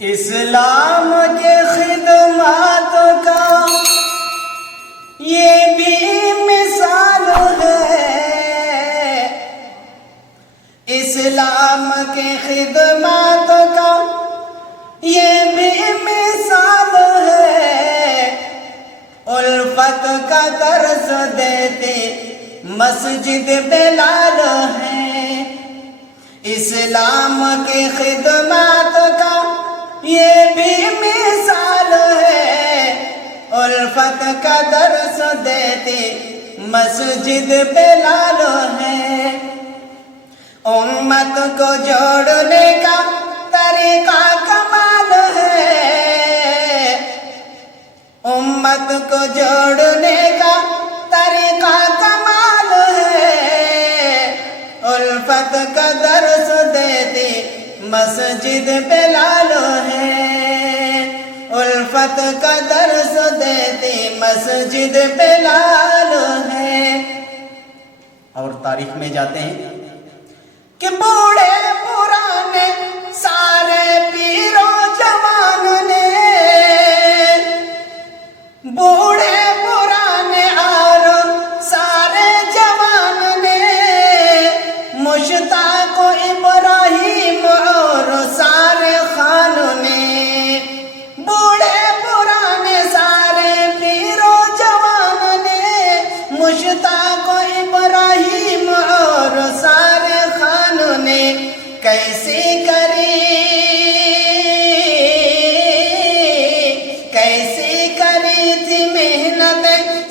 اسلام کے خدمات کا یہ بھی مثال ہے، اسلام کے خدمات کا یہ بھی مثال ہے، الفت کا درس دیتے مسجد بلال ہے، اسلام کے خدمات کا یہ بھی مثال ہے، الفت کا درس دیتے مسجد بلال ہے، امت کو جوڑنے کا طریقہ کمال ہے، امت کو جوڑنے کا طریقہ کمال ہے، الفت کا درس دیتے مسجد بلال ہے، الفت کا درس دیتے مسجد بلال ہے۔ اور تاریخ میں جاتے ہیں کہ بوڑھے پرانے سارے پیر و جوان نے، بوڑھے پرانے اور سارے جوان نے، مشتاق ابراہیم اور سارے خان نے، بوڑھے پرانے سارے پیر و جوان نے، مشتاق ابراہیم اور سارے خان نے، کیسے کری تھی محنت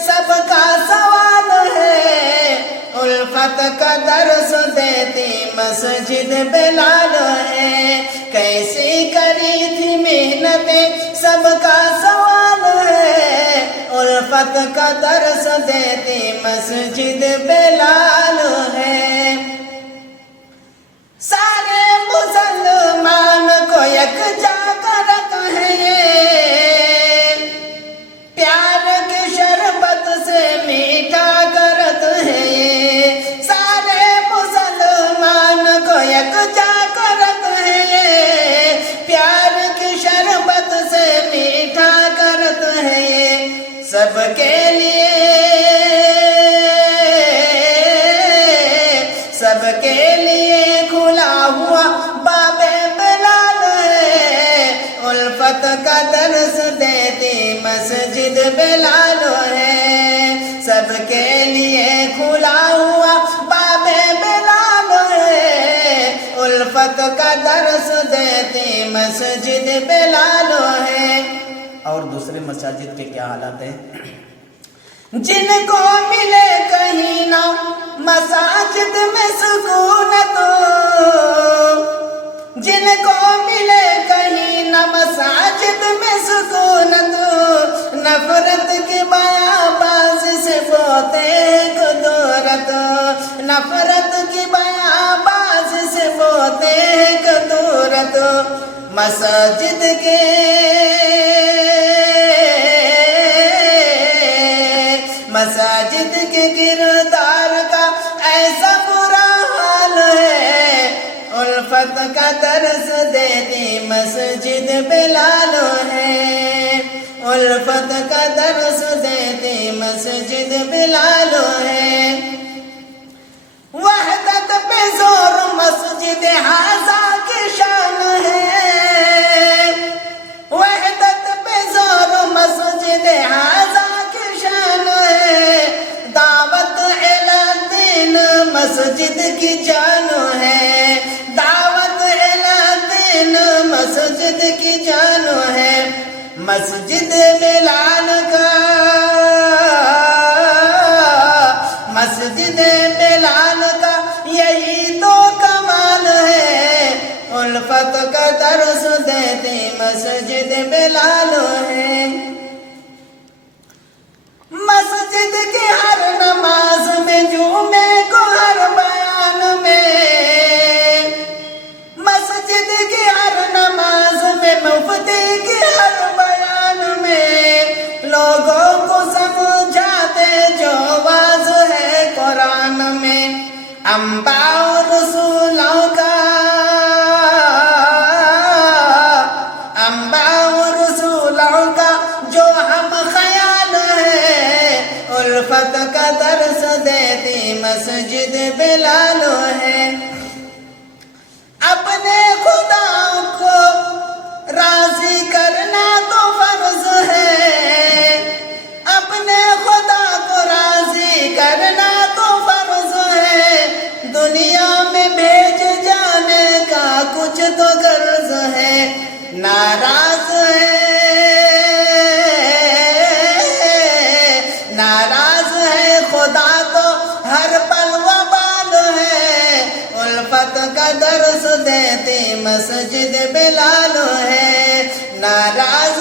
سب کا سوال ہے، الفت کا درس دیتی مسجد بلال ہے، کیسے کری تھی محنت سب کا سوال ہے، الفت کا درس دیتی مسجد بلال ہے، سارے مسلمان کو یکجا کرت ہے یہ، پیار کی شربت سے میٹھا کرت ہے یہ، سارے مسلمان کو یکجا کرت ہے یہ، پیار کی شربت سے میٹھا کرت ہے یہ، سب کے لیے کھلا ہوا باب بلال ہے، الفت کا درس دیتی مسجد بلال ہے، سب کے لیے کھلا ہوا باب بلال ہے، الفت کا درس دیتی مسجد بلال ہے۔ اور دوسرے مساجد کے کیا حالات ہیں؟ جن کو ملے کہیں نہ مساجد میں سکونت، جن کو ملے کہیں نہ مساجد میں سکونت، نفرت کی بیاباز سے بہت ایک دورت، نفرت کی بیاباز سے بہت ایک دورت، مساجد کے کردار کا ایسا برا حال ہے، الفت کا درس دیتی مسجد بلال ہے، الفت کا درس دیتی مسجد بلال ہے، وحدت پہ زور مسجد حاضہ کی شان ہے، وحدت پہ زور مسجد حاضہ کی شان ہے، دعوت الدین مسجد کی جان ہے، دعوت الدین مسجد کی جان ہے، مسجد بلال کا، مسجد بلال کا یہی تو کمال ہے، الفت کا درس دیتی مسجد بلال ہے، مسجد کی ہر نماز میں جمعے کو ہر بیان میں، مسجد کی ہر نماز میں مفتی کی ہر بیان میں، لوگوں کو سمجھاتے جو واضح ہے قرآن میں، انبیاء و رسولوں کا تو غرض ہے ناراض ہے خدا تو ہر پل وبال ہے الفت کا درس دیتی مسجد بلال ہے ناراض